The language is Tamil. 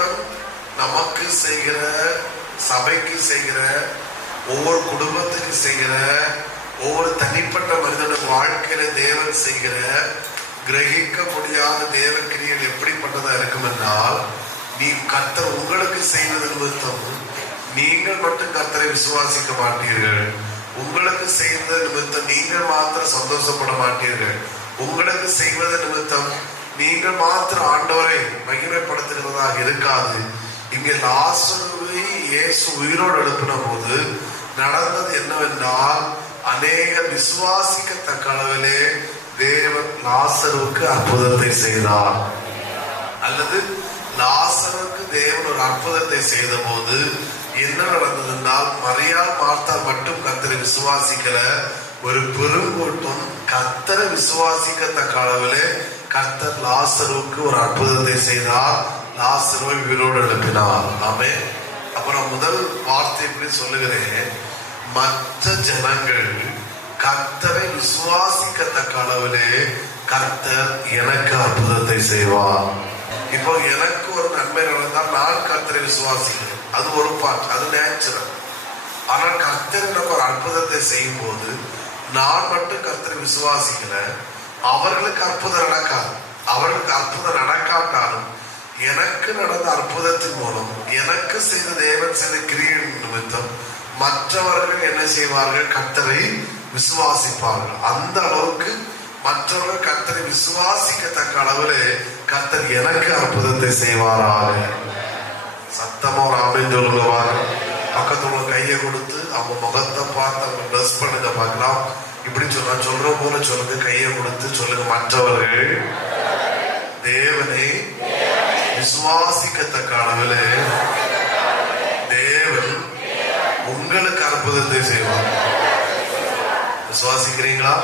தேவன் நமக்கு செய்கிற சபைக்கு செய்கிற ஒவ்வொரு குடும்பத்துக்கு செய்கிற ஒவ்வொரு தனிப்பட்ட மனிதனுடைய வாழ்க்கையில தேவன் செய்கிற கிரகிக்க முடியாத தேவ கிரியல் எப்படிப்பட்டதா இருக்கும் என்றால் நீ கர்த்தர் உங்களுக்கு செய்வது நிமித்தம் நீங்கள் மட்டும் கர்த்தரை விசுவாசிக்க மாட்டீர்கள். உங்களுக்கு செய்த நிமித்தம் நீங்கள் மாத்திரம் சந்தோஷப்பட மாட்டீர்கள். உங்களுக்கு செய்வது நிமித்தம் நீங்கள் மாத்திரம் ஆண்டவரை மகிமைப்படுத்துகிறதாக இருக்காது. இங்கே லாசருவை இயேசு உயிரோடு எழுப்பின போது நடந்தது என்னவென்றால் அநேக விசுவாசிக்கத்தக்க அளவிலே தேவன் லாசருக்கு அற்புதத்தை செய்தார். அல்லது லாசருக்கு தேவன் ஒரு அற்புதத்தை செய்த போது என்ன நடந்தது என்றால் மரியாள் மார்த்தால் மட்டும் கத்தரை விசுவாசிக்கல ஒரு பெருங்கூட்டம் கத்தரை விசுவாசிக்கத்தக்க அளவிலே கர்த்தர் லாசருக்கு ஒரு அற்புதத்தை செய்தார். லாசருவை உயிரோடு எழுப்பினார். ஆமே அப்புறம் முதல் வார்த்தை எப்படி சொல்லுகிறேன். மற்ற ஜனங்கள் கர்த்தரை விசுவாசிக்கத்தக்க அளவிலே கர்த்தர் எனக்கு அற்புதத்தை செய்வார். இப்போ எனக்கு ஒரு நன்மை நடந்தால் நான் கர்த்தரை விசுவாசிக்கிறேன். அது ஒரு பார்ட் அது நேச்சுரல் ஆனால் கர்த்தர் எனக்கு ஒரு அற்புதத்தை செய்யும் போது நான் மட்டும் கர்த்தரை விசுவாசிக்கிறேன் அவர்களுக்கு அற்புதம் நடக்காது. அவர்களுக்கு அற்புதம் நடக்காட்டாலும் எனக்கு நடந்த அற்புதத்தின் மூலம் எனக்கு செய்த தேவன் செய்த கிரியின் நிமித்தம் மற்றவர்கள் என்ன செய்வார்கள்? கத்தரை விசுவாசிப்பார்கள். அந்த அளவுக்கு மற்றவர்கள் கத்தரை விசுவாசிக்கத்தக்க அளவில் கர்த்தர் எனக்கு அற்புதத்தை செய்வாராக. சத்தமா ஒரு அமைந்து சொல்லுங்க பக்கத்துல உள்ள கையை கொடுத்து அவங்க முகத்தை பார்த்து அவங்க ட்ரெஸ் பண்ணுங்க பார்க்கலாம். இப்படி சொல்றான் சொல்ற போல சொல்லுங்க கையை கொடுத்து சொல்லுங்க. மற்றவர்கள் தேவனை விசுவாசிக்கத்தக்க அளவில் தேவன் உங்களுக்கு அற்புதத்தை செய்வார். விசுவாசிக்கிறீங்களா?